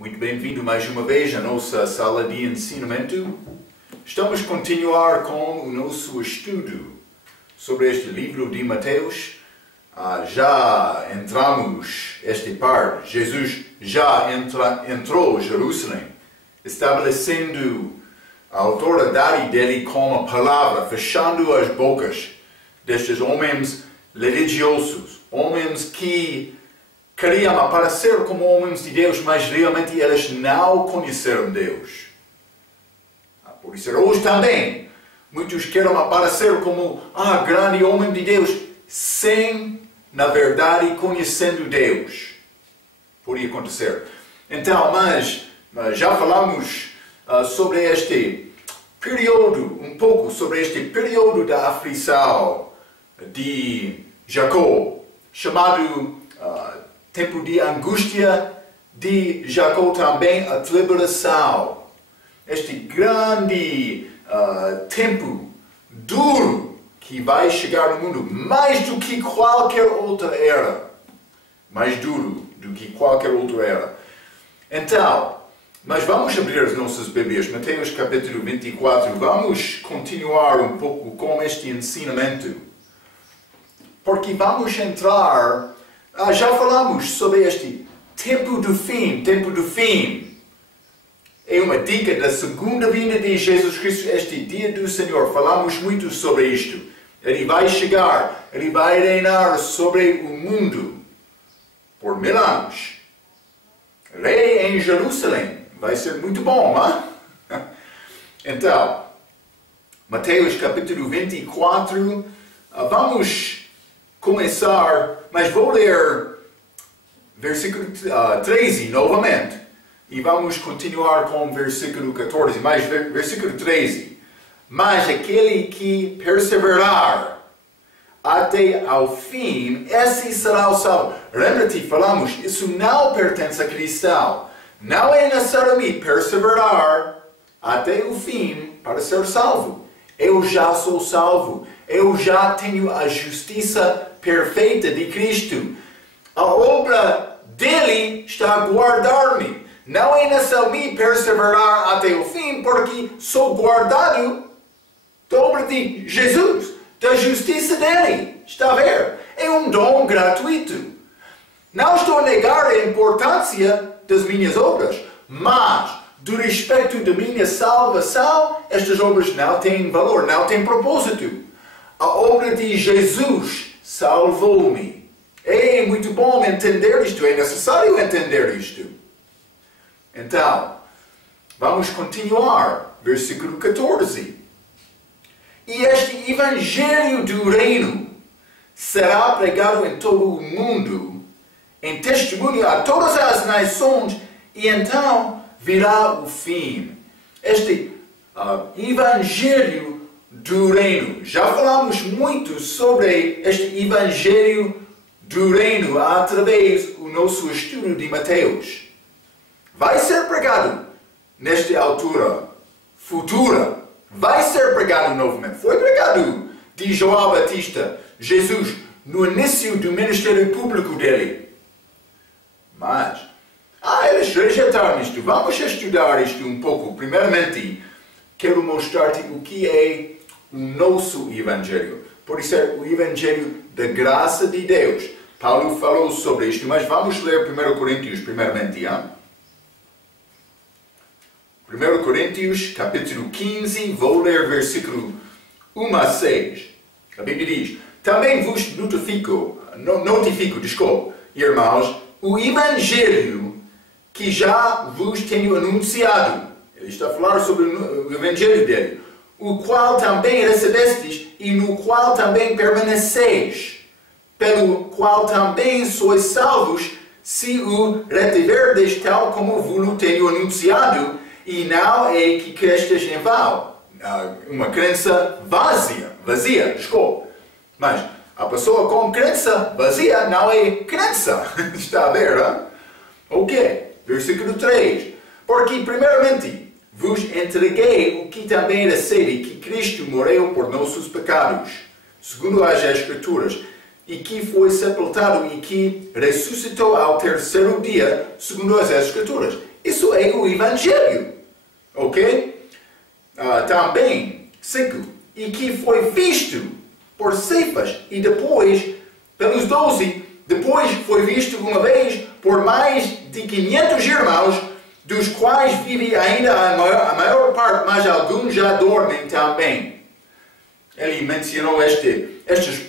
Muito bem-vindo mais uma vez à nossa sala de ensinamento. Estamos a continuar com o nosso estudo sobre este livro de Mateus. Já entramos esta parte. Jesus já entrou a Jerusalém, estabelecendo a autoridade dele com a palavra, fechando as bocas destes homens religiosos, homens que queriam aparecer como homens de Deus, mas realmente eles não conheceram Deus. Por isso, hoje também, muitos querem aparecer como grande homem de Deus, sem, na verdade, conhecendo Deus. Podia acontecer. Então, mas já falamos sobre este período, um pouco sobre este período da aflição de Jacó, chamado tempo de angústia de Jacó, também a tribulação. Este grande tempo duro que vai chegar no mundo, mais do que qualquer outra era. Mais duro do que qualquer outra era. Então, mas vamos abrir as nossas Bíblias, Mateus capítulo 24, vamos continuar um pouco com este ensinamento. Porque vamos entrar, já falamos sobre este tempo do fim, É uma dica da segunda vinda de Jesus Cristo, este dia do Senhor. Falamos muito sobre isto. Ele vai chegar, ele vai reinar sobre o mundo por 1000 anos. Rei em Jerusalém. Vai ser muito bom, hein? Então, Mateus capítulo 24, vamos começar, mas vou ler versículo 13 novamente. E vamos continuar com o versículo 14, mas versículo 13. Mas aquele que perseverar até ao fim, esse será o salvo. Lembra-te, falamos, isso não pertence a cristão. Não é necessariamente perseverar até o fim para ser salvo. Eu já sou salvo. Eu já tenho a justiça perfeita de Cristo. A obra dele está a guardar-me. Não é necessário perseverar até o fim, porque sou guardado da obra de Jesus, da justiça dele. Está a ver? É um dom gratuito. Não estou a negar a importância das minhas obras, mas, do respeito da minha salvação, estas obras não têm valor, não têm propósito. A obra de Jesus salvou-me. É muito bom entender isto, é necessário entender isto. Então, vamos continuar. Versículo 14. E este evangelho do reino será pregado em todo o mundo, em testemunho a todas as nações, e então virá o fim. Este evangelho do reino. Já falamos muito sobre este evangelho do reino através do nosso estudo de Mateus. Vai ser pregado nesta altura futura. Vai ser pregado novamente. Foi pregado de João Batista, Jesus, no início do ministério público dele. Mas, eles rejeitaram isto. Vamos estudar isto um pouco. Primeiramente, quero mostrar-te o que é o nosso Evangelho. Por isso é o Evangelho da graça de Deus. Paulo falou sobre isto, mas vamos ler 1 Coríntios primeiramente. 1 Coríntios, capítulo 15, vou ler versículo 1 a 6. A Bíblia diz: também vos notifico, irmãos, o Evangelho que já vos tenho anunciado. Ele está a falar sobre o Evangelho dele. O qual também recebestes e no qual também permaneceis, pelo qual também sois salvos, se o retiverdes tal como vos tenho anunciado, e não é que crestas em vão. Uma crença vazia, desculpa. Mas a pessoa com crença vazia não é crença. Está a ver, hein? Ok, versículo 3. Porque primeiramente vos entreguei o que também recebi, que Cristo morreu por nossos pecados, segundo as Escrituras, e que foi sepultado e que ressuscitou ao terceiro dia, segundo as Escrituras. Isso é o Evangelho. Ok? Também, 5. E que foi visto por Cefas e depois pelos 12. Depois foi visto uma vez por mais de 500 irmãos, dos quais vive ainda a maior parte, mas alguns já dormem também. Ele mencionou estes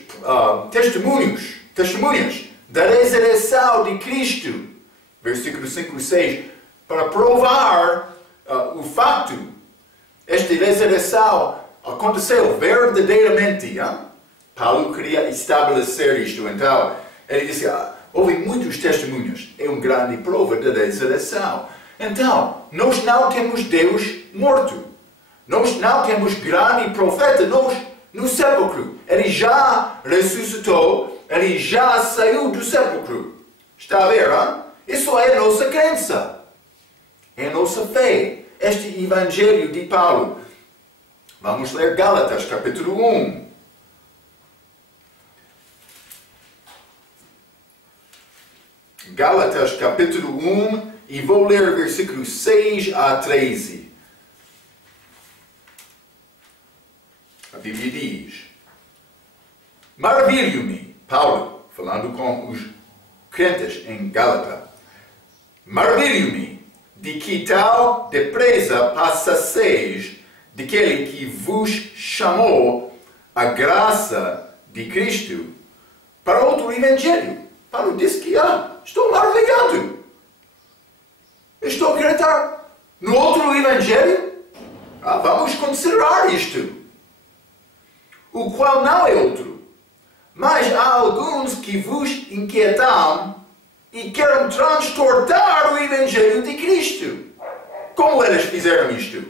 testemunhas da ressurreição de Cristo, versículo 5 e 6, para provar o facto. Esta ressurreição aconteceu verdadeiramente. Paulo queria estabelecer isto. Então, ele disse, houve muitos testemunhos. É uma grande prova da ressurreição. Então, nós não temos Deus morto. Nós não temos grande profeta no sepulcro. Ele já ressuscitou. Ele já saiu do sepulcro. Está a ver? Isso é a nossa crença. É a nossa fé. Este Evangelho de Paulo. Vamos ler Gálatas, capítulo 1. Gálatas, capítulo 1, e vou ler versículos 6 a 13. A Bíblia diz: Maravilho-me, Paulo, falando com os crentes em Gálata, maravilho-me de que tal depressa passasseis daquele que vos chamou a graça de Cristo para outro Evangelho. Paulo disse que estou maravilhado. Estou a acreditar no outro Evangelho. Vamos considerar isto. O qual não é outro. Mas há alguns que vos inquietam e querem transtornar o Evangelho de Cristo. Como eles fizeram isto?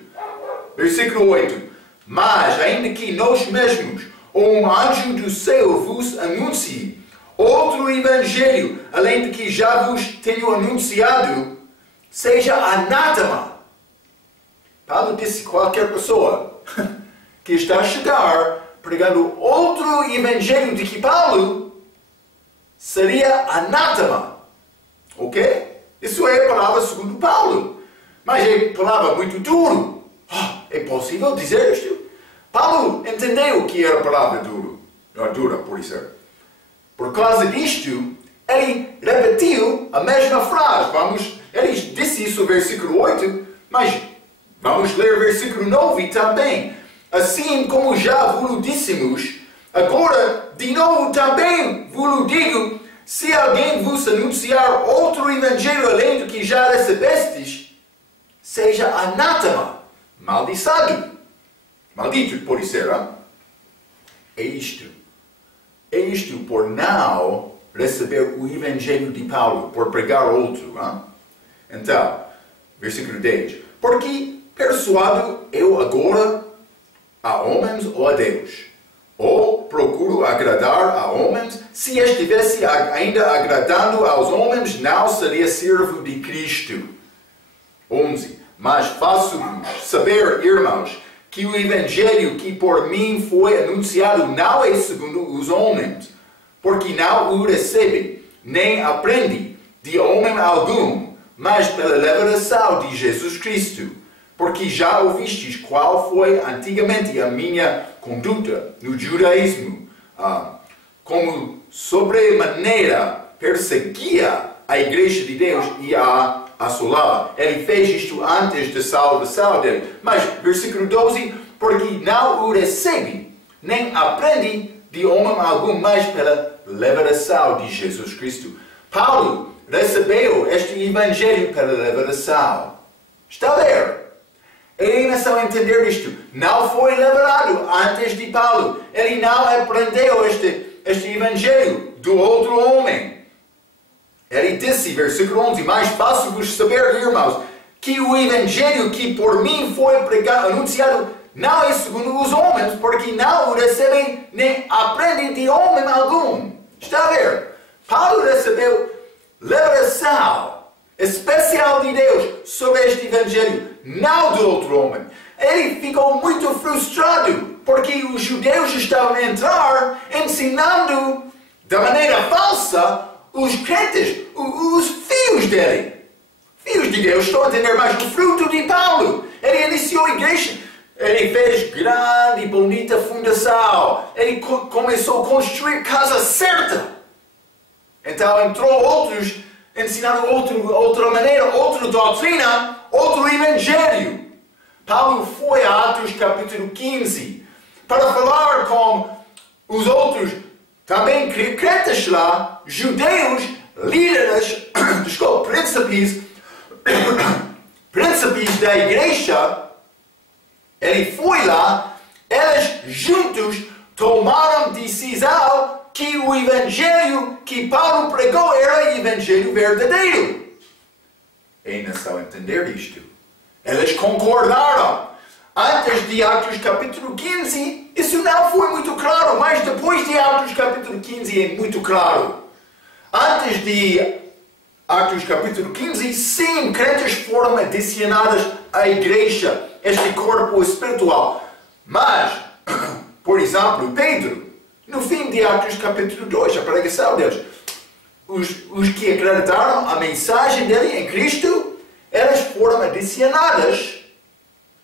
Versículo 8. Mas, ainda que nós mesmos, ou um anjo do céu vos anuncie outro Evangelho, além de que já vos tenho anunciado, seja anátema. Paulo disse: qualquer pessoa que está a chegar pregando outro Evangelho de que Paulo, seria anátema. Ok? Isso é a palavra segundo Paulo. Mas é uma palavra muito dura. É possível dizer isto? Paulo entendeu o que era a palavra dura, por isso. Por causa disto, ele repetiu a mesma frase. Ele disse isso no versículo 8, mas vamos ler o versículo 9 também. Assim como já vos dissemos, agora de novo também vos digo, se alguém vos anunciar outro Evangelho além do que já recebestes, seja anátema, maldiçado. Maldito pode ser, É isto. É isto por não receber o Evangelho de Paulo, por pregar outro. Então, versículo 10. Porque persuado eu agora a homens ou a Deus? Ou procuro agradar a homens? Se estivesse ainda agradando aos homens, não seria servo de Cristo. 11. Mas faço-vos saber, irmãos, que o Evangelho que por mim foi anunciado não é segundo os homens, porque não o recebe, nem aprende de homem algum, mas pela revelação de Jesus Cristo. Porque já ouvistes qual foi antigamente a minha conduta no judaísmo, como sobremaneira perseguia a igreja de Deus e a assolava. Ele fez isto antes da salvação dele. Mas, versículo 12, porque não o recebe, nem aprende de homem algum, mas pela revelação de Jesus Cristo. Paulo recebeu este Evangelho pela revelação. Está a ver? Ele não só entender isto. Não foi revelado antes de Paulo. Ele não aprendeu este Evangelho do outro homem. Ele disse, versículo 11, mas faço-vos saber, irmãos, que o Evangelho que por mim foi pregado, anunciado, não é segundo os homens, porque não o recebem nem aprendem de homem algum. Está a ver? Paulo recebeu revelação especial de Deus sobre este Evangelho, não do outro homem. Ele ficou muito frustrado, porque os judeus estavam a entrar ensinando da maneira falsa os crentes, os filhos dele. E os de Deus estão a entender mais o fruto de Paulo. Ele iniciou a igreja. Ele fez grande e bonita fundação. Ele começou a construir casa certa. Então entrou outros, ensinaram outra maneira, outra doutrina, outro evangelho. Paulo foi a Atos capítulo 15 para falar com os outros, também crentes lá, judeus, líderes, príncipes da igreja. Ele foi lá, eles juntos tomaram decisão que o evangelho que Paulo pregou era o evangelho verdadeiro. E não só entender isto. Eles concordaram. Antes de Atos capítulo 15, isso não foi muito claro, mas depois de Atos capítulo 15 é muito claro. Antes de Atos capítulo 15, sim, crentes foram adicionados à igreja, este corpo espiritual. Mas, por exemplo, Pedro, no fim de Atos capítulo 2, a pregação deles, os que acreditaram a mensagem dele em Cristo, elas foram adicionadas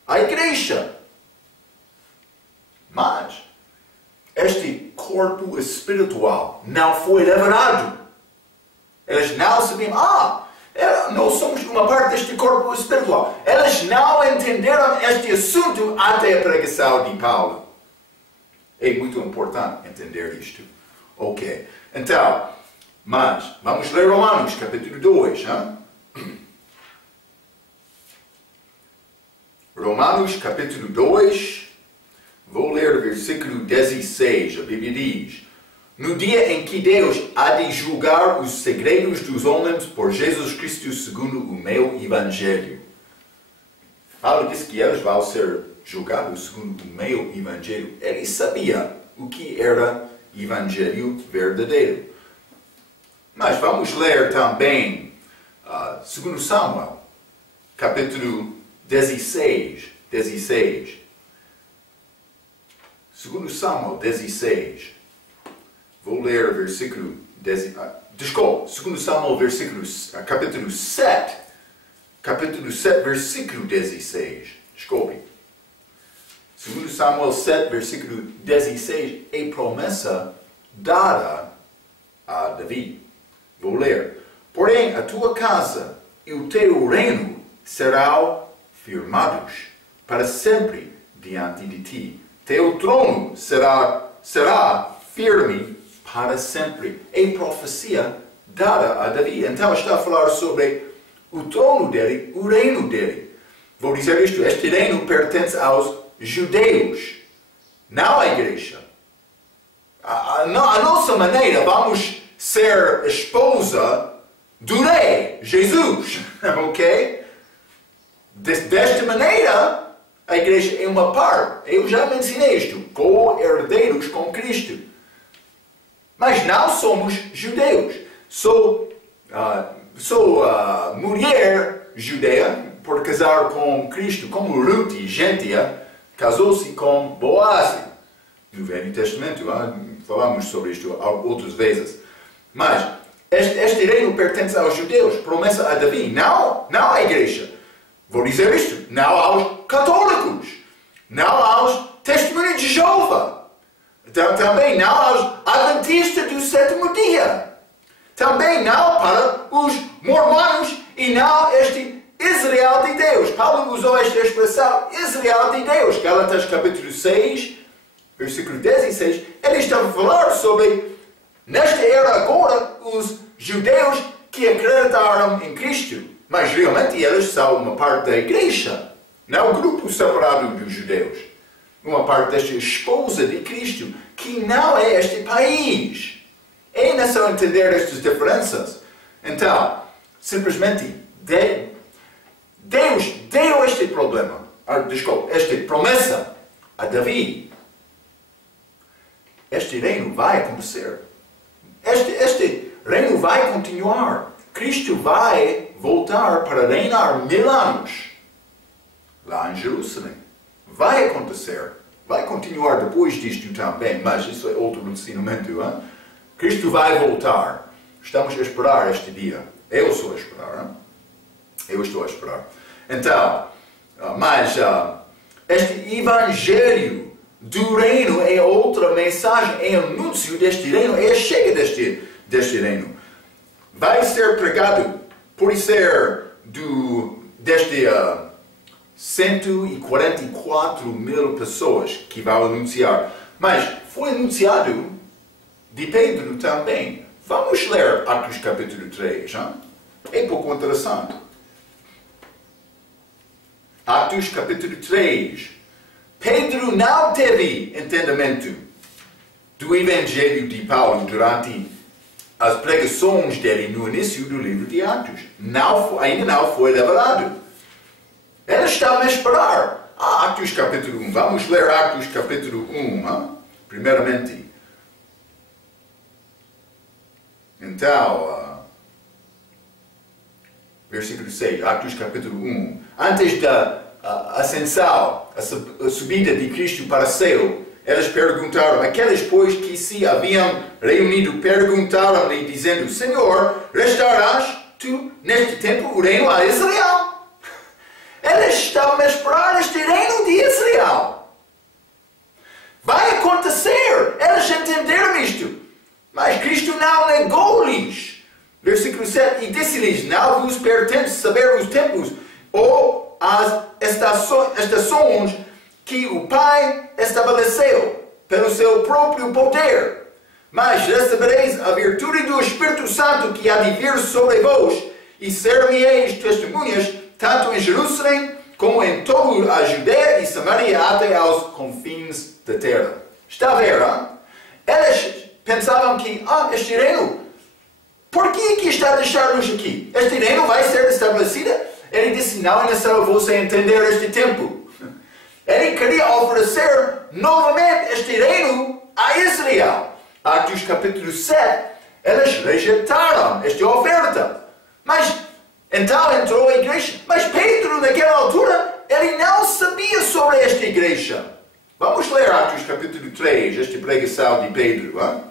à igreja. Mas, este corpo espiritual não foi revelado. Eles não sabiam, nós somos uma parte deste corpo espiritual. Eles não entenderam este assunto até a pregação de Paulo. É muito importante entender isto. Ok. Então, mas, vamos ler Romanos, capítulo 2. Romanos, capítulo 2. Vou ler o versículo 16. A Bíblia diz: no dia em que Deus há de julgar os segredos dos homens por Jesus Cristo segundo o meu evangelho. Paulo disse que eles vão ser julgados segundo o meu evangelho. Ele sabia o que era evangelho verdadeiro. Mas vamos ler também segundo Samuel, capítulo 16. Segundo Samuel 16. Vou ler o versículo... segundo Samuel, capítulo 7. Capítulo 7, versículo 16. Desculpe. Segundo Samuel 7, versículo 16. É promessa dada a Davi. Vou ler. Porém, a tua casa e o teu reino serão firmados para sempre diante de ti. Teu trono será firme para sempre. É profecia dada a Davi. Então está a falar sobre o trono dele, o reino dele. Vou dizer isto, este reino pertence aos judeus, não à igreja. A nossa maneira, vamos ser esposa do rei, Jesus, ok? Desta maneira, a igreja é uma parte. Eu já mencionei isto, co-herdeiros com Cristo. Mas não somos judeus. Sou mulher judeia por casar com Cristo, como Ruth, gentia, casou-se com Boaz. No Velho Testamento, falamos sobre isto outras vezes. Mas este reino pertence aos judeus, promessa a Davi, não à igreja. Vou dizer isto, não aos católicos, não aos testemunhos de Jeová. Também não aos adventistas do sétimo dia. Também não para os mormons e não este Israel de Deus. Paulo usou esta expressão, Israel de Deus. Gálatas capítulo 6, versículo 16. Ele está a falar sobre, nesta era agora, os judeus que acreditaram em Cristo. Mas realmente eles são uma parte da igreja. Não o grupo separado dos judeus. Uma parte desta esposa de Cristo, que não é este país. É necessário entender estas diferenças. Então, simplesmente, Deus deu este problema, esta promessa a Davi. Este reino vai acontecer. Este reino vai continuar. Cristo vai voltar para reinar 1000 anos lá em Jerusalém. Vai acontecer. Vai continuar depois disto também, mas isso é outro ensinamento. Hein? Cristo vai voltar. Estamos a esperar este dia. Eu sou a esperar. Hein? Eu estou a esperar. Então, mas este Evangelho do reino é outra mensagem, é anúncio deste reino, é a chega deste reino. Vai ser pregado por ser deste 144 mil pessoas que vão anunciar. Mas foi anunciado de Pedro também. Vamos ler Atos capítulo 3. Hein? É pouco interessante. Atos capítulo 3. Pedro não teve entendimento do Evangelho de Paulo durante as pregações dele no início do livro de Atos. Ainda não foi revelado. Ele estava a esperar. Atos capítulo 1. Vamos ler Atos capítulo 1, primeiramente. Então, versículo 6, Atos capítulo 1. Antes da ascensão, a subida de Cristo para o céu, eles perguntaram, aqueles, pois, que se haviam reunido, perguntaram-lhe, dizendo, Senhor, restaurarás tu neste tempo o reino a Israel? Eles estavam a esperar este reino de Israel. Vai acontecer. Eles entenderam isto. Mas Cristo não negou-lhes. Versículo 7. E disse-lhes, não vos pertence saber os tempos ou as estações que o Pai estabeleceu pelo seu próprio poder. Mas recebereis a virtude do Espírito Santo que há de vir sobre vós e ser-me-eis testemunhas tanto em Jerusalém como em toda a Judeia e Samaria até aos confins da terra. Está a ver, hein? Eles pensavam que, este reino, por que está a deixar-nos aqui? Este reino vai ser estabelecido? Ele disse, não é necessário você entender este tempo. Ele queria oferecer novamente este reino a Israel. Atos capítulo 7, eles rejeitaram esta oferta. Mas, então entrou a igreja. Mas Pedro, naquela altura, ele não sabia sobre esta igreja. Vamos ler Atos capítulo 3, esta pregação de Pedro. Hein?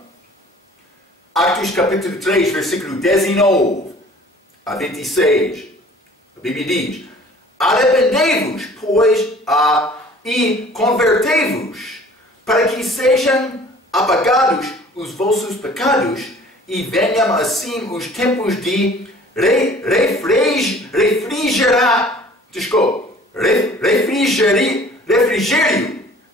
Atos capítulo 3, versículo 19 a 26. A Bíblia diz, arrependei-vos, pois, e convertei-vos, para que sejam apagados os vossos pecados e venham assim os tempos de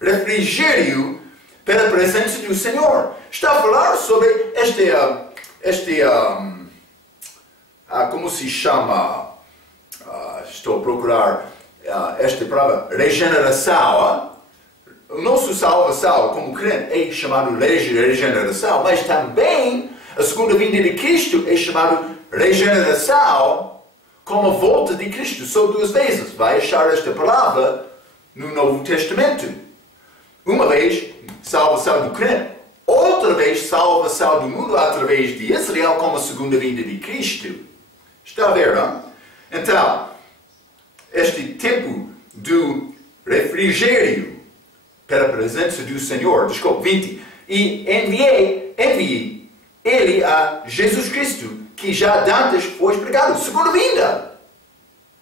refrigério pela presença do Senhor. Está a falar sobre como se chama, estou a procurar esta palavra, regeneração. O nosso salvação como crente é chamado regeneração, mas também a segunda vinda de Cristo é chamado regeneração como a volta de Cristo. Só duas vezes vai achar esta palavra no Novo Testamento. Uma vez, salvação do crente. Outra vez, salvação do mundo através de Israel como a segunda vinda de Cristo. Está a ver, não? Então, este tempo do refrigério pela presença do Senhor, 20, e enviei ele a Jesus Cristo, que já dantes foi pregado, segunda vinda.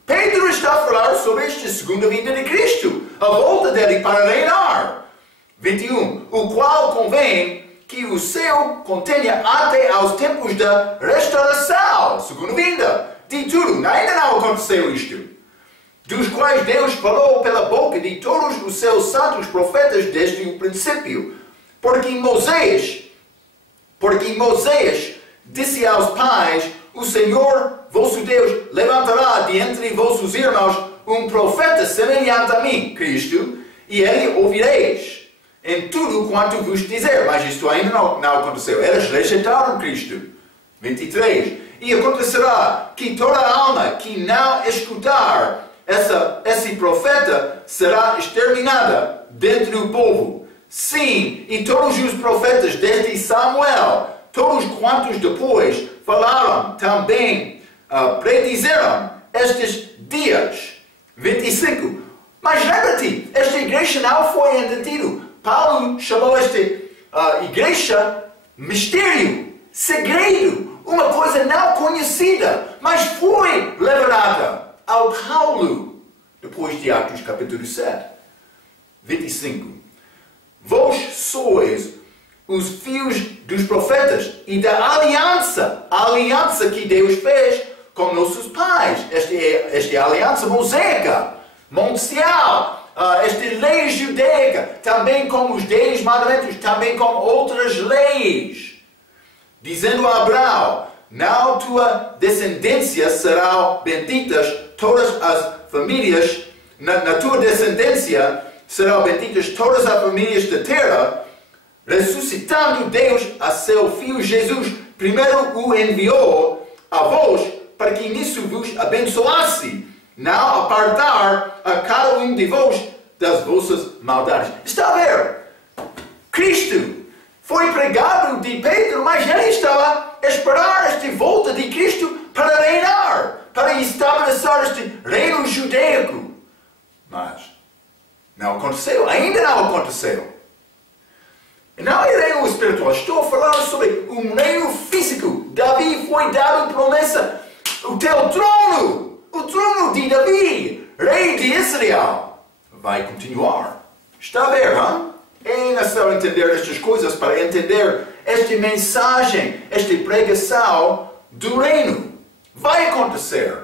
Pedro está a falar sobre esta segunda vinda de Cristo, a volta dele para reinar. 21, o qual convém que o céu contenha até aos tempos da restauração, segunda vinda, de tudo. Ainda não aconteceu isto. Dos quais Deus falou pela boca de todos os seus santos profetas desde o princípio. Porque Moisés disse aos pais, o Senhor, vosso Deus, levantará de entre vossos irmãos um profeta semelhante a mim, Cristo, e ele ouvireis em tudo quanto vos dizer. Mas isto ainda não aconteceu. Eles rejeitaram Cristo. 23. E acontecerá que toda alma que não escutar esse profeta será exterminada dentre o povo. Sim, e todos os profetas desde Samuel, todos quantos depois falaram também, predizeram estes dias. 25. Mas lembra-te, esta igreja não foi entendida. Paulo chamou esta igreja mistério, segredo, uma coisa não conhecida, mas foi revelada. ao Paulo, depois de Atos capítulo 7, 25. Vós sois os filhos dos profetas e da aliança, a aliança que Deus fez com nossos pais. Esta é a aliança mosaica, mundial, esta lei judaica, também com os 10 mandamentos, também com outras leis. Dizendo a Abraão, na tua descendência serão benditas todas as famílias, na tua descendência serão benditas todas as famílias da terra, ressuscitando Deus a seu Filho Jesus, primeiro o enviou a vós, para que nisso vos abençoasse, não apartar a cada um de vós das vossas maldades. Está a ver? Cristo foi pregado de Pedro, mas ele estava a esperar esta volta de Cristo para reinar, para estabelecer este reino judaico. Mas não aconteceu, ainda não aconteceu. Não é reino espiritual, estou a falar sobre um reino físico. Davi foi dado promessa, o teu trono, o trono de Davi, rei de Israel, vai continuar. Está a ver, hein? É necessário entender estas coisas para entender esta mensagem, esta pregação do reino. Vai acontecer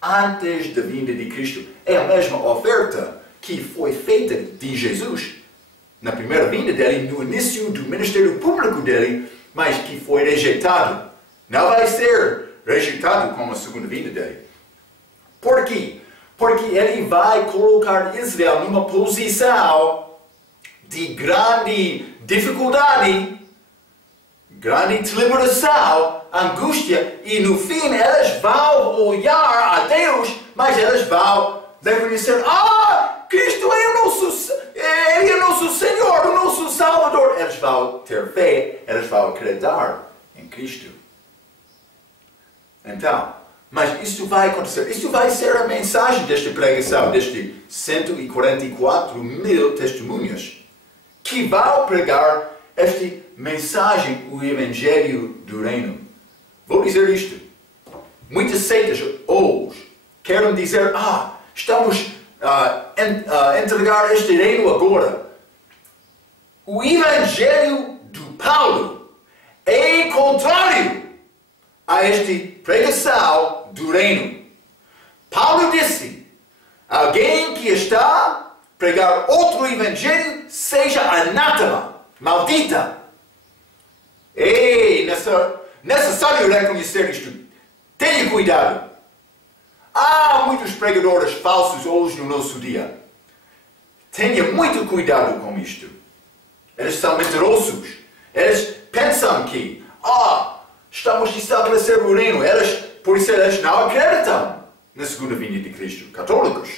antes da vinda de Cristo. É a mesma oferta que foi feita de Jesus na primeira vinda dele, no início do ministério público dele, mas que foi rejeitado. Não vai ser rejeitado como a segunda vinda dele. Por quê? Porque ele vai colocar Israel numa posição de grande dificuldade, grande tribulação, angústia, e no fim elas vão olhar a Deus, mas elas vão reconhecer, Cristo é o nosso Senhor, o nosso Salvador. Elas vão ter fé, elas vão acreditar em Cristo. Então, mas isso vai acontecer, isso vai ser a mensagem desta pregação, destes 144 mil testemunhas, que vão pregar esta mensagem, o Evangelho do Reino. Vou dizer isto. Muitas seitas hoje querem dizer, estamos a entregar este reino agora. O Evangelho do Paulo é contrário a esta pregação do reino. Paulo disse, alguém que está a pregar outro evangelho seja anátema, maldita. É necessário reconhecer isto. Tenha cuidado. Há muitos pregadores falsos hoje no nosso dia. Tenha muito cuidado com isto. Eles são mentirosos. Eles pensam que, estamos a estabelecer o reino. Por isso eles não acreditam na segunda vinda de Cristo. Católicos.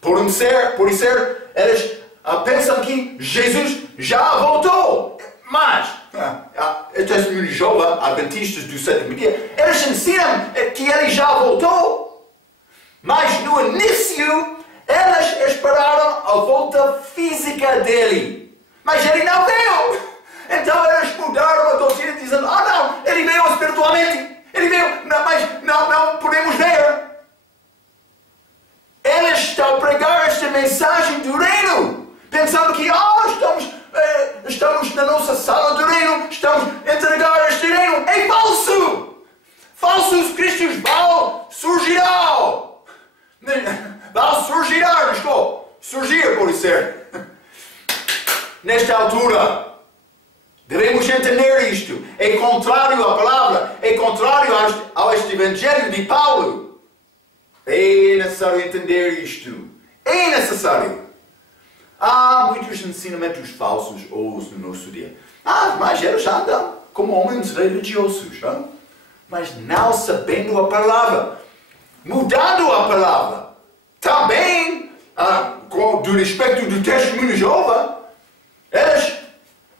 Por isso eles pensam que Jesus já voltou. Mas, o testemunho de Jeová, adventistas do sétimo dia, eles ensinam que ele já voltou. Mas no início, eles esperaram a volta física dele. Mas ele não veio. Então eles mudaram a doutrina dizendo, não, ele veio espiritualmente. Ele veio, mas não podemos ver. Eles estão a pregar esta mensagem do reino, pensando que, estamos na nossa sala do reino, estamos a entregar este reino. É falso! Falsos cristos vão surgir, surgir, por ser. Nesta altura, devemos entender isto. É contrário à palavra, é contrário ao este evangelho de Paulo. É necessário entender isto. É necessário. Há muitos ensinamentos falsos hoje no nosso dia. Mas eles andam como homens religiosos, mas não sabendo a palavra. Mudando a palavra. Também, do respeito do testemunho de Jeová, eles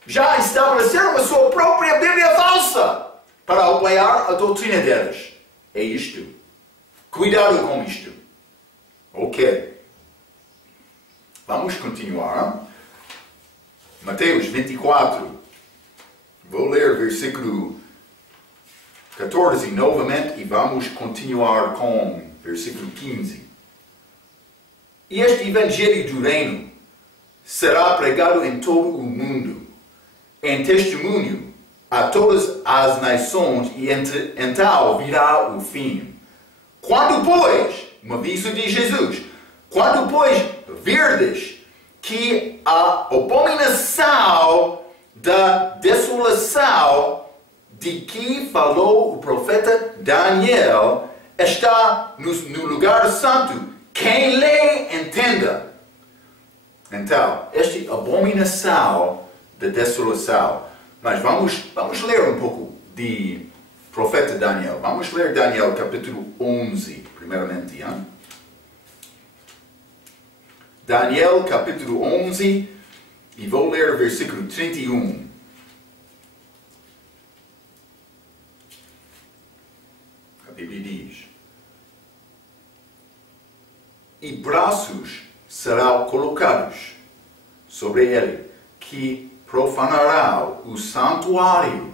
já estabeleceram a sua própria Bíblia falsa para apoiar a doutrina deles. É isto. Cuidado com isto. Ok. Vamos continuar. Mateus 24. Vou ler versículo 14 novamente e vamos continuar com versículo 15. E este evangelho do reino será pregado em todo o mundo, em testemunho a todas as nações, e então virá o fim. Quando, pois, um aviso de Jesus, quando, pois, virdes que a abominação da desolação de que falou o profeta Daniel está no lugar santo, quem lê entenda. Então, esta abominação da desolação. Mas vamos ler um pouco de profeta Daniel. Vamos ler Daniel capítulo 11, primeiramente. Hein? Daniel capítulo 11, e vou ler versículo 31. A Bíblia diz: e braços serão colocados sobre ele, que profanará o santuário.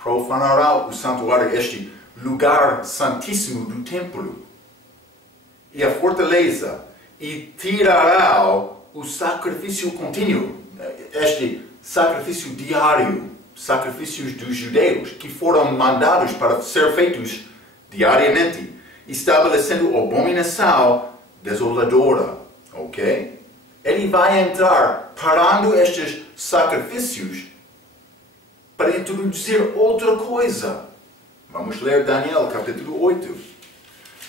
Profanará o santuário, este lugar santíssimo do templo, e a fortaleza, e tirará o sacrifício contínuo, este sacrifício diário, sacrifícios dos judeus, que foram mandados para ser feitos diariamente, estabelecendo abominação desoladora, ok? Ele vai entrar parando estes sacrifícios para introduzir outra coisa. Vamos ler Daniel capítulo 8.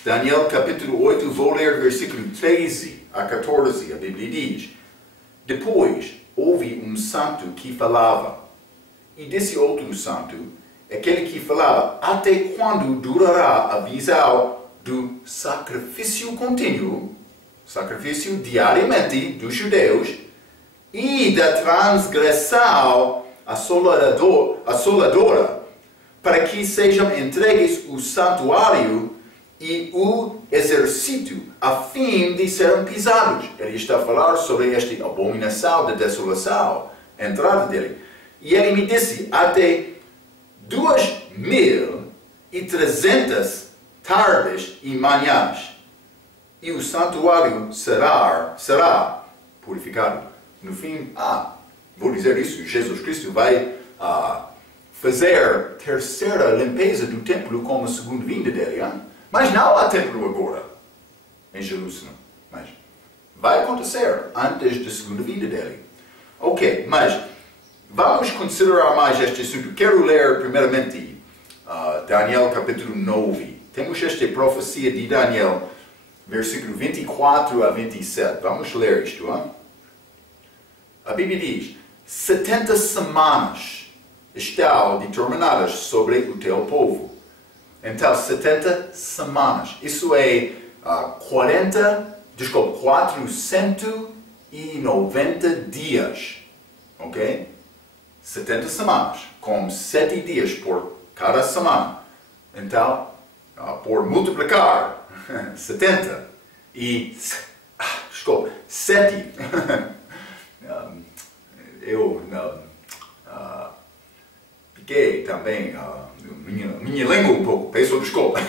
Daniel capítulo 8, vou ler versículo 13 a 14. A Bíblia diz: depois houve um santo que falava, e disse outro santo, aquele que falava, até quando durará a visão do sacrifício contínuo, sacrifício diariamente dos judeus, e da transgressão assoladora, para que sejam entregues o santuário e o exército, a fim de serem pisados. Ele está a falar sobre esta abominação da desolação, a entrada dele. E ele me disse, até 2.300 tardes e manhãs, e o santuário será purificado. No fim, vou dizer isso, Jesus Cristo vai fazer terceira limpeza do templo como a segunda vinda dele. Mas não há templo agora em Jerusalém. Mas vai acontecer antes da segunda vinda dele. Ok, mas vamos considerar mais este assunto. Quero ler primeiramente Daniel capítulo 9. Temos esta profecia de Daniel, versículo 24 a 27. Vamos ler isto. A Bíblia diz: 70 semanas estão determinadas sobre o teu povo. Então, 70 semanas. Isso é 490 dias. Ok? 70 semanas, com 7 dias por cada semana. Então, por multiplicar 70 e 7. Eu piquei também minha língua um pouco, peço desculpa.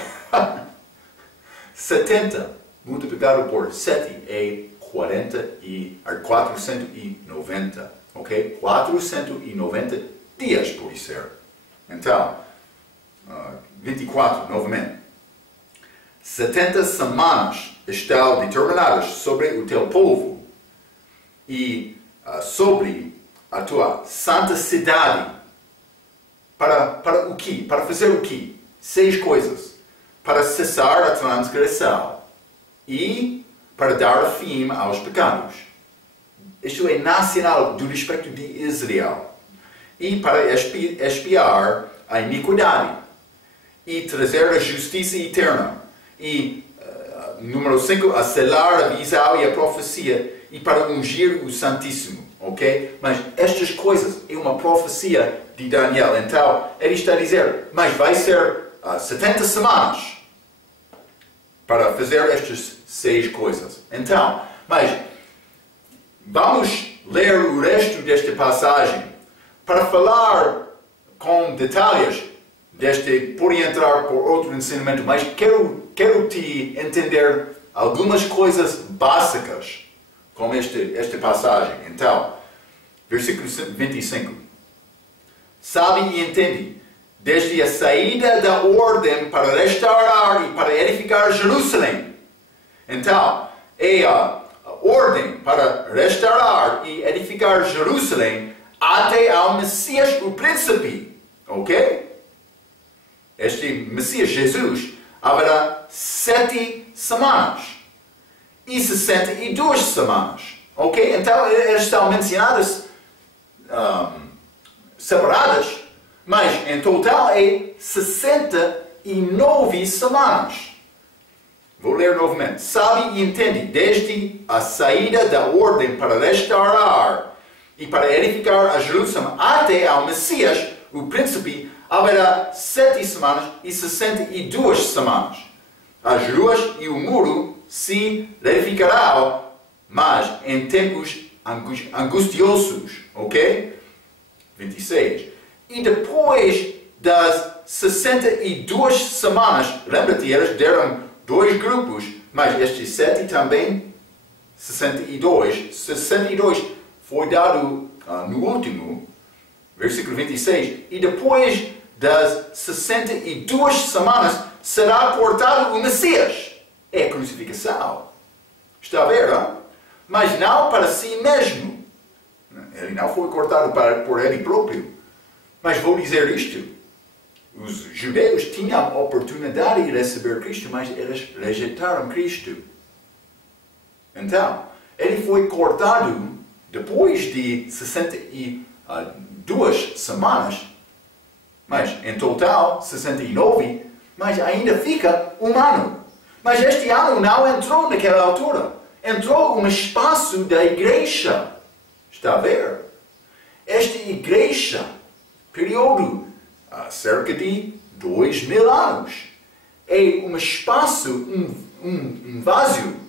70 multiplicado por 7 é 490, ok? 490 dias por ser. Então, 24 novamente. 70 semanas estão determinadas sobre o teu povo e sobre a tua santa cidade. Para o quê? Para fazer o quê? 6 coisas. Para cessar a transgressão e para dar fim aos pecados. Isto é nacional do respeito de Israel. E para expiar a iniquidade e trazer a justiça eterna. E, número 5, a selar a visão e a profecia e para ungir o Santíssimo. Ok? Mas estas coisas é uma profecia de Daniel. Então, ele está a dizer, mas vai ser 70 semanas para fazer estas 6 coisas. Então, mas vamos ler o resto desta passagem para falar com detalhes deste, por entrar por outro ensinamento, mas quero te entender algumas coisas básicas com esta passagem. Então, versículo 25. Sabe e entende, desde a saída da ordem para restaurar e para edificar Jerusalém. Então, a ordem para restaurar e edificar Jerusalém até ao Messias, o príncipe. Ok? Este Messias, Jesus, haverá 7 semanas e 62 semanas. Ok? Então, eles estão mencionados separadas, mas em total é 69 semanas. Vou ler novamente. Sabe e entende, desde a saída da ordem para restaurar e para edificar a Jerusalém até ao Messias, o príncipe, haverá 7 semanas e 62 semanas. As ruas e o muro se edificarão, mas em tempos angustiosos. Ok? 26. E depois das 62 semanas, lembra-te, eles deram 2 grupos, mas estes 7 também, 62. 62 foi dado no último, versículo 26. E depois das 62 semanas será cortado o Messias. É a crucificação. Está a ver, não? Mas não para si mesmo. Ele não foi cortado por ele próprio. Mas vou dizer isto. Os judeus tinham a oportunidade de receber Cristo, mas eles rejeitaram Cristo. Então, ele foi cortado depois de 62 semanas, mas em total 69, mas ainda fica um ano. Mas este ano não entrou naquela altura. Entrou um espaço da igreja. Está a ver? Esta igreja, período cerca de 2000 anos, é um espaço, um vazio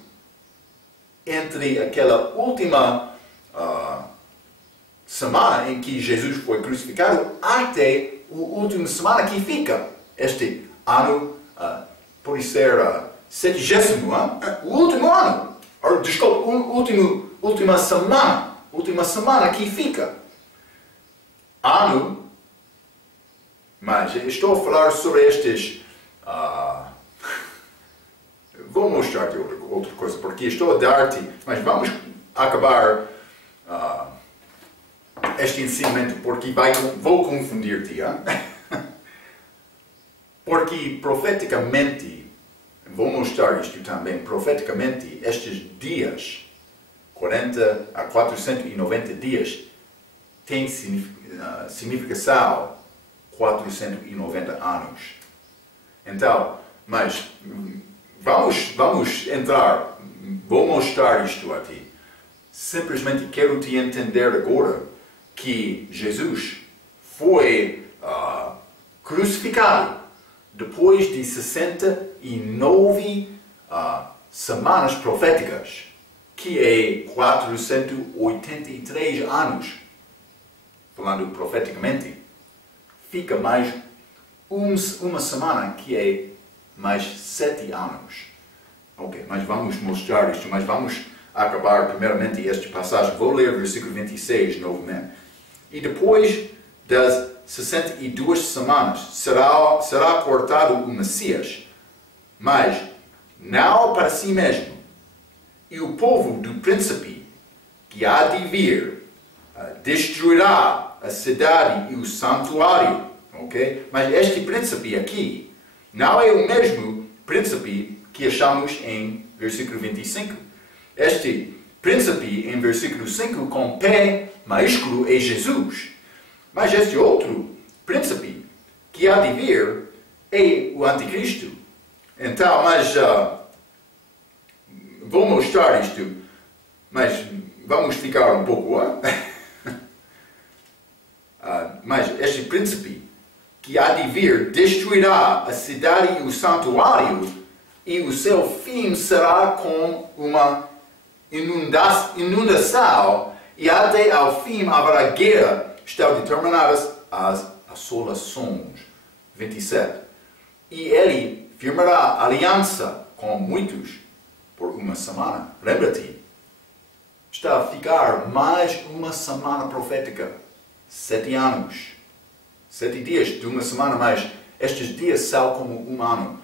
entre aquela última semana em que Jesus foi crucificado até a última semana que fica. Este ano pode ser 70º, o último ano. Desculpa, última semana que fica. Ano. Mas estou a falar sobre estes... vou mostrar-te outra coisa, porque estou a dar-te... Mas vamos acabar este ensinamento, porque vou confundir-te. Porque profeticamente, vou mostrar isto também, profeticamente, estes dias, 40 a 490 dias, têm significação 490 anos. Então, mas vamos entrar, vou mostrar isto a ti. Simplesmente quero te entender agora que Jesus foi crucificado depois de 69 semanas proféticas, que é 483 anos. Falando profeticamente, fica mais uma semana, que é mais 7 anos. Ok, mas vamos mostrar isto, mas vamos acabar primeiramente esta passagem. Vou ler o versículo 26 novamente. E depois das 62 semanas será cortado o Messias, mas não para si mesmo. E o povo do príncipe que há de vir destruirá a cidade e o santuário. Okay? Mas este príncipe aqui não é o mesmo príncipe que achamos em versículo 25. Este príncipe em versículo 5 com P maiúsculo é Jesus. Mas este outro príncipe que há de vir é o anticristo. Então, mas vou mostrar isto, mas vamos ficar um pouco... mas este príncipe que há de vir destruirá a cidade e o santuário, e o seu fim será com uma inundação, e até ao fim haverá guerra. Estão determinadas as assolações. 27. E ele firmará aliança com muitos, por uma semana. Lembra-te, está a ficar mais uma semana profética. 7 anos. 7 dias de uma semana, mas estes dias são como um ano.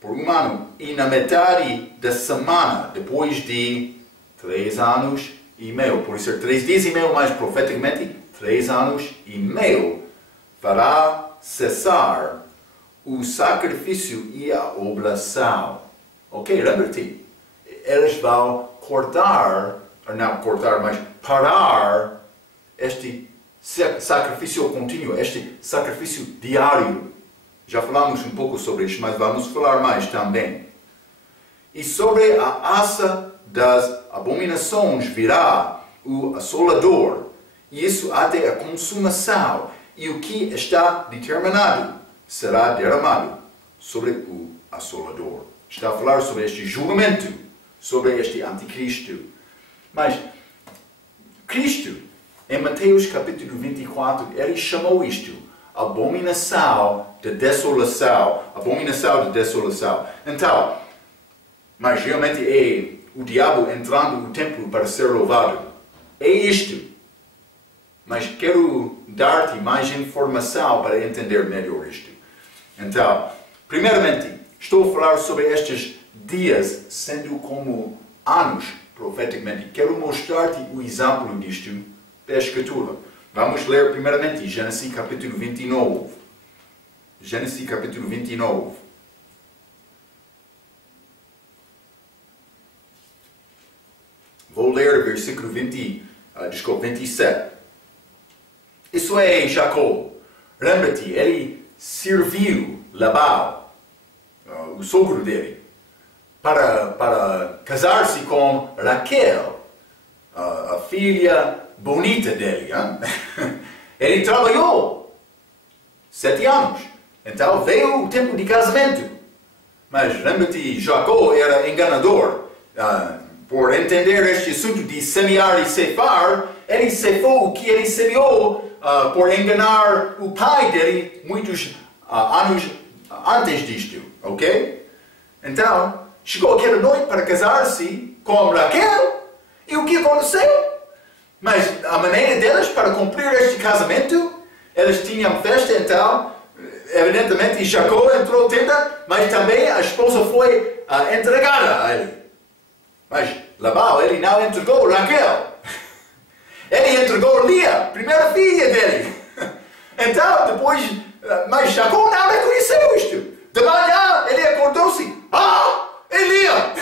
Por um ano. E na metade da semana, depois de 3 anos e meio, por isso 3 dias e meio mais profeticamente, 3 anos e meio, fará cessar o sacrifício e a oblação. Ok, lembra-te, eles vão cortar, não cortar, mas parar este sacrifício contínuo, este sacrifício diário. Já falamos um pouco sobre isso, mas vamos falar mais também. E sobre a aça das abominações virá o assolador, e isso até a consumação, e o que está determinado será derramado sobre o assolador. Está a falar sobre este julgamento, sobre este anticristo. Mas Cristo, em Mateus capítulo 24, ele chamou isto abominação de desolação. Abominação de desolação. Então, mas realmente é o diabo entrando no templo para ser louvado. É isto. Mas quero dar-te mais informação para entender melhor isto. Então, primeiramente, estou a falar sobre estes dias sendo como anos profeticamente. Quero mostrar-te o exemplo disto da Escritura. Vamos ler primeiramente Gênesis capítulo 29. Gênesis capítulo 29. Vou ler versículo 27. Isso é Jacó. Lembra-te, ele serviu Labão, o sogro dele, para casar-se com Raquel, a filha bonita dele. Ele trabalhou 7 anos. Então veio o tempo de casamento. Mas lembra-te, Jacó era enganador. Por entender este assunto de semear e ceifar, ele ceifou o que ele semeou por enganar o pai dele muitos anos antes disto, ok? Então, chegou aquela noite para casar-se com Raquel, e o que aconteceu? Mas a maneira deles para cumprir este casamento, eles tinham festa, então, evidentemente, Jacó entrou tenda, mas também a esposa foi entregada a ele. Mas Labão, ele não entregou Raquel. Ele entregou Lia, primeira filha dele. Então, depois, mas Jacó não reconheceu isto. De manhã, ele acordou-se. É Lia!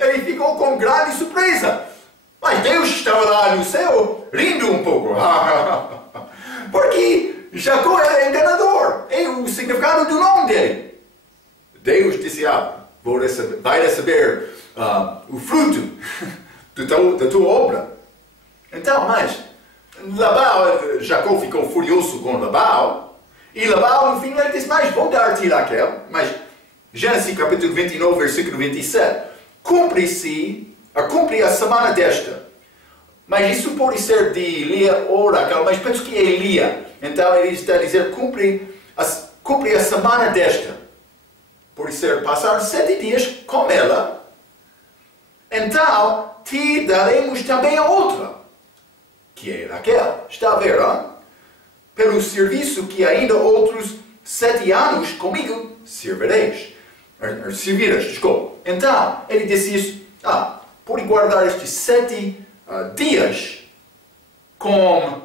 Ele ficou com grande surpresa. Mas Deus estava lá no céu, rindo um pouco. Porque Jacó era enganador. É o significado do nome dele. Deus disse, vai receber o fruto da tua obra. Então, mas Labão, Jacó ficou furioso com Labão, e Labão, no fim, ele disse, mas vou dar-te Raquel. Mas Gênesis capítulo 29, versículo 27, cumpre a semana desta. Mas isso pode ser de Lia ou Raquel, mas penso que é Lia. Então ele está a dizer, cumpre a semana desta. Pode ser passar 7 dias com ela. Então te daremos também a outra, que é Raquel. Está a ver, hein? Pelo serviço que ainda outros 7 anos comigo servirás, desculpa. Então, ele disse isso, pode guardar estes 7 dias com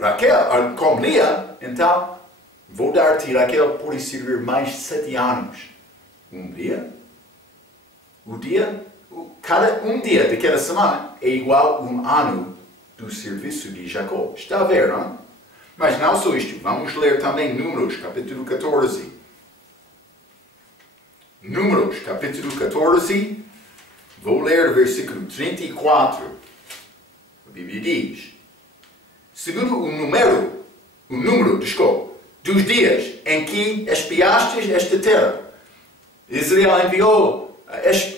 Raquel, com Lia, então vou dar-te Raquel, pode servir mais 7 anos. Um dia daquela semana é igual a um ano do serviço de Jacó. Está a ver, não? Mas não só isto. Vamos ler também Números, capítulo 14. Números, capítulo 14. Vou ler o versículo 34. A Bíblia diz, segundo o número dos dias em que espiastes esta terra, Israel enviou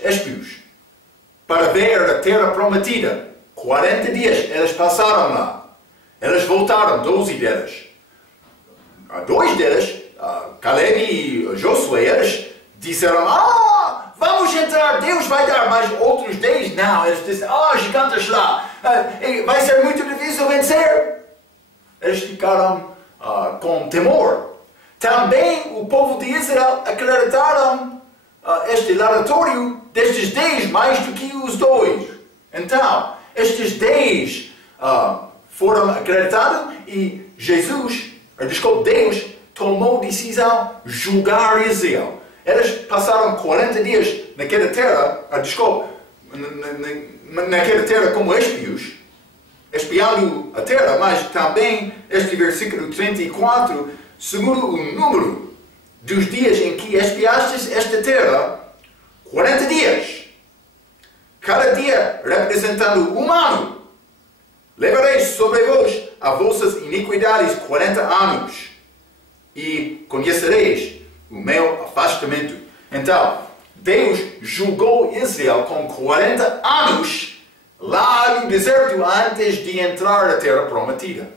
espios para ver a terra prometida. 40 dias eles passaram lá. Eles voltaram, 12 deles. 2 deles, Caleb e Josué, eles disseram, entrar, Deus vai dar, mas outros 10 não. Eles dizem, gigantes lá, vai ser muito difícil vencer. Eles ficaram com temor. Também o povo de Israel acreditaram este relatório destes 10 mais do que os 2. Então, estes 10 foram acreditados e Deus tomou decisão de julgar Israel. Eles passaram 40 dias naquela terra, naquela terra como espiões, espiando a terra, mas também este versículo 34, segundo o número dos dias em que espiastes esta terra, 40 dias, cada dia representando um ano, levareis sobre vós as vossas iniquidades 40 anos, e conhecereis o meu afastamento. Então, Deus julgou Israel com 40 anos lá no deserto antes de entrar na terra prometida.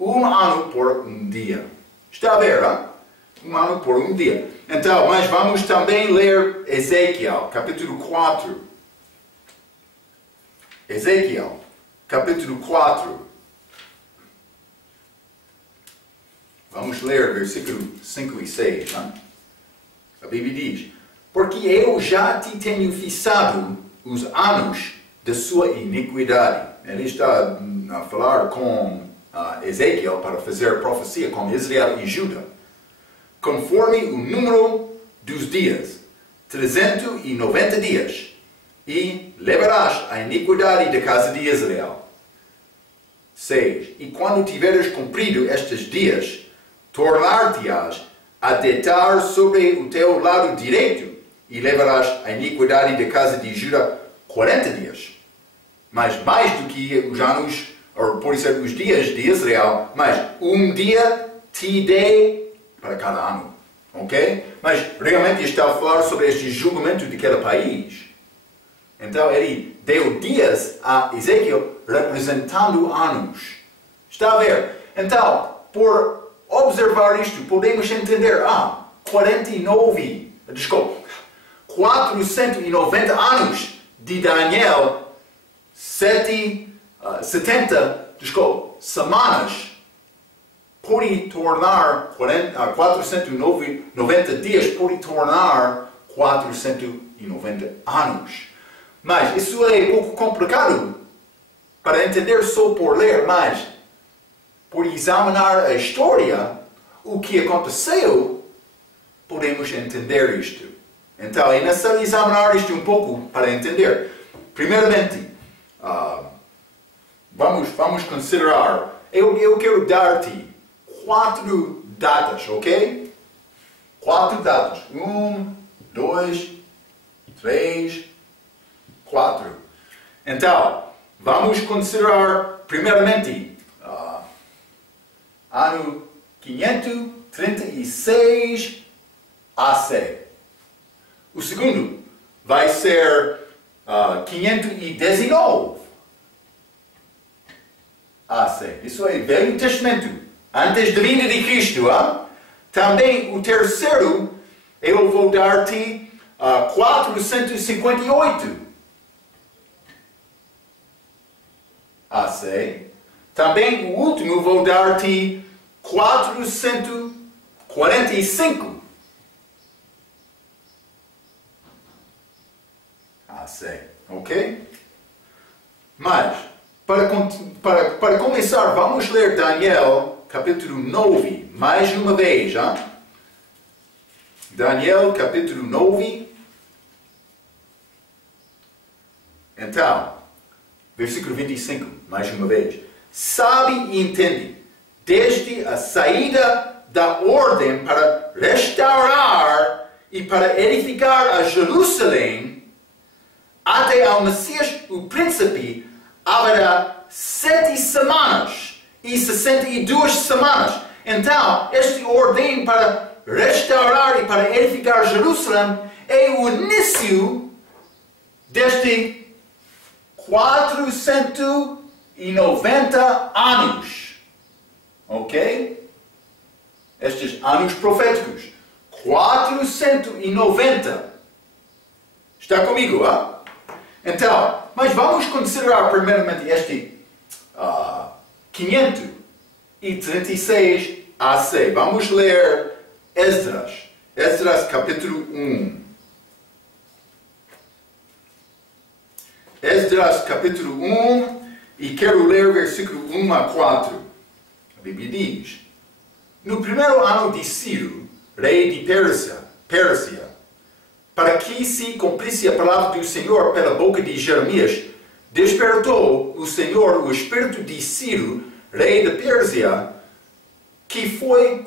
Um ano por um dia. Está a ver, hein? Um ano por um dia. Então, mas vamos também ler Ezequiel, capítulo 4. Ezequiel, capítulo 4. Vamos ler versículo 5 e 6. Né? A Bíblia diz, porque eu já te tenho fixado os anos da sua iniquidade. Ele está a falar com Ezequiel para fazer profecia com Israel e Judá. Conforme o número dos dias, 390 dias, e levarás a iniquidade da casa de Israel. 6. E quando tiveres cumprido estes dias, tornar-te-ás a deitar sobre o teu lado direito, e levarás a iniquidade da casa de Judá 40 dias. Mas mais do que os anos, ou por ser os dias de Israel, mas um dia te dei para cada ano. Ok? Mas realmente está a falar sobre este julgamento de cada país. Então ele deu dias a Ezequiel representando anos. Está a ver? Então, por observar isto, podemos entender, 490 anos de Daniel, 70 semanas, pode tornar 490 dias, pode tornar 490 anos. Mas isso é um pouco complicado para entender só por ler, mas por examinar a história, o que aconteceu, podemos entender isto. Então, é necessário examinar isto um pouco para entender. Primeiramente, vamos considerar, eu quero dar-te 4 datas, ok? 4 datas. 1, 2, 3, 4. Então, vamos considerar, primeiramente, ano 536 AC. O segundo vai ser 519 AC. Isso é Velho Testamento, antes da vinda de Cristo. Também o terceiro, eu vou dar-te 458 AC. Também o último vou dar-te 445 AC. Ok? Mas, para começar, vamos ler Daniel, capítulo 9, mais uma vez. Daniel, capítulo 9. Então, versículo 25, mais uma vez. Sabe e entende, desde a saída da ordem para restaurar e para edificar a Jerusalém, até ao Messias, o príncipe, haverá 7 semanas e 62 semanas. Então, esta ordem para restaurar e para edificar Jerusalém é o início deste 490 anos. Ok? Estes anos proféticos. 490. Está comigo, ah? Então, mas vamos considerar primeiramente este 536 AC. Vamos ler Esdras. Esdras capítulo 1. Esdras capítulo 1 e quero ler versículo 1 a 4. A Bíblia diz: No primeiro ano de Ciro, rei de Pérsia, para que se cumprisse a palavra do Senhor pela boca de Jeremias, despertou o Senhor o espírito de Ciro, rei de Pérsia, que foi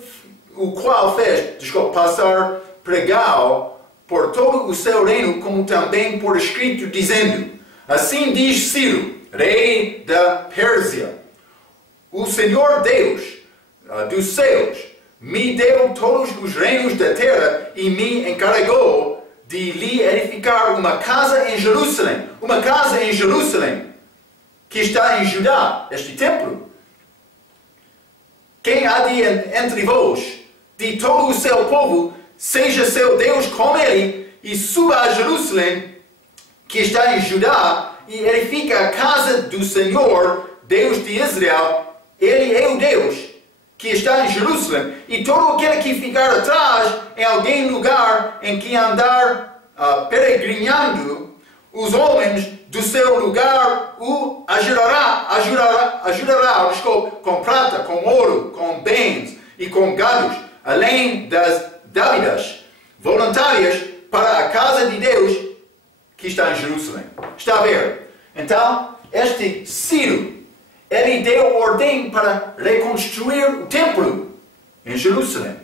o qual fez passar pregal por todo o seu reino, como também por escrito, dizendo: Assim diz Ciro, rei da Pérsia: O Senhor Deus dos céus me deu todos os reinos da terra e me encarregou de lhe edificar uma casa em Jerusalém. Uma casa em Jerusalém, que está em Judá, este templo. Quem há de entre vós, de todo o seu povo, seja seu Deus com ele, e suba a Jerusalém, que está em Judá, e edifica a casa do Senhor, Deus de Israel. Ele é o Deus que está em Jerusalém, e todo aquele que ficar atrás em algum lugar em que andar peregrinando, os homens do seu lugar o ajudará com prata, com ouro, com bens e com gados, além das dávidas voluntárias para a casa de Deus que está em Jerusalém. Está a ver? Então, este Ciro, ele deu ordem para reconstruir o templo em Jerusalém.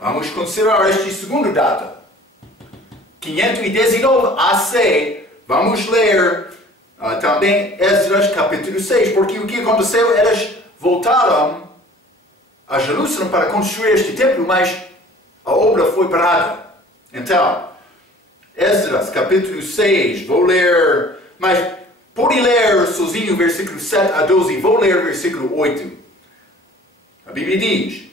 Vamos considerar este segundo data. 519 AC. Vamos ler também Esdras capítulo 6, porque o que aconteceu, eles voltaram a Jerusalém para construir este templo, mas a obra foi parada. Então, Esdras capítulo 6, vou ler, mas pode ler sozinho versículo 7 a 12, vou ler versículo 8. A Bíblia diz: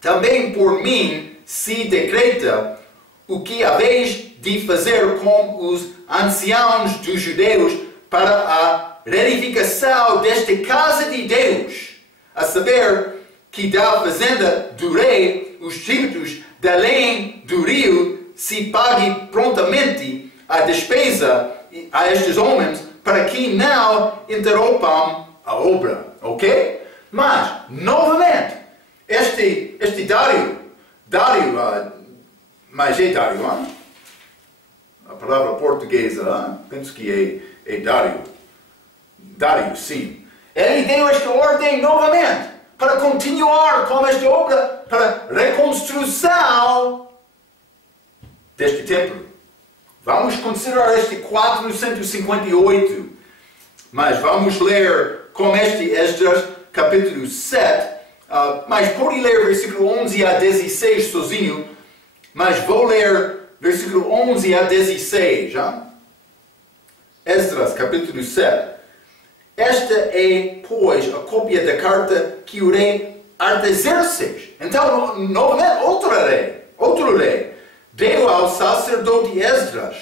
Também por mim se decreta o que haveis de fazer com os anciãos dos judeus para a reedificação desta casa de Deus, a saber, que da fazenda do rei os tributos da além do rio se pague prontamente a despesa a estes homens, para que não interrompam a obra, ok? Mas, novamente, este Dário, mas é Dário, hein? A palavra portuguesa, penso que é Dário. Dário, sim. Ele deu esta ordem novamente, para continuar com esta obra, para reconstrução deste templo. Vamos considerar este 458, mas vamos ler com este Esdras capítulo 7, mas pode ler versículo 11 a 16 sozinho, mas vou ler versículo 11 a 16, já? Esdras capítulo 7. Esta é, pois, a cópia da carta que o rei Artaxerxes, então, novamente, outro rei, deu ao sacerdote Esdras,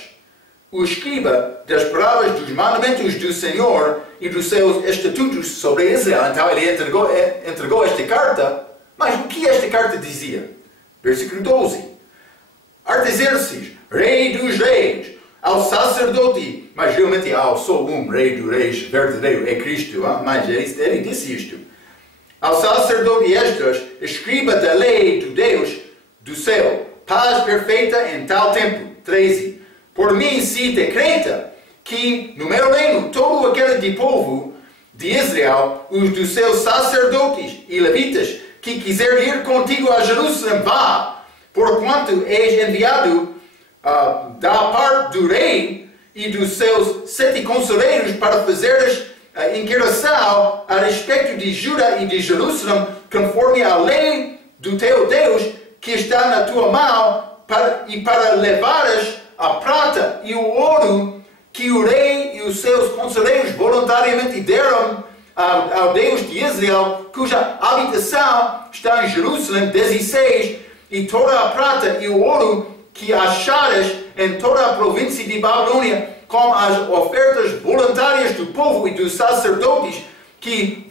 o escriba, das palavras dos mandamentos do Senhor e dos seus estatutos sobre Israel. Então ele entregou esta carta, mas o que esta carta dizia? Versículo 12. Artaxerxes, rei dos reis, ao sacerdote, mas realmente há só um rei dos reis verdadeiro, é Cristo, mas ele disse isto. Ao sacerdote Esdras, escriba da lei do Deus do céu, paz perfeita em tal tempo. 13. Por mim se decreta que no meu reino todo aquele de povo de Israel, os dos seus sacerdotes e levitas, que quiser ir contigo a Jerusalém, vá, porquanto és enviado da parte do rei e dos seus 7 conselheiros para fazeres inquirição a respeito de Judá e de Jerusalém, conforme a lei do teu Deus, que está na tua mão, para levares a prata e o ouro que o rei e os seus conselheiros voluntariamente deram ao Deus de Israel, cuja habitação está em Jerusalém. 16. E toda a prata e o ouro que achares em toda a província de Babilônia, com as ofertas voluntárias do povo e dos sacerdotes, que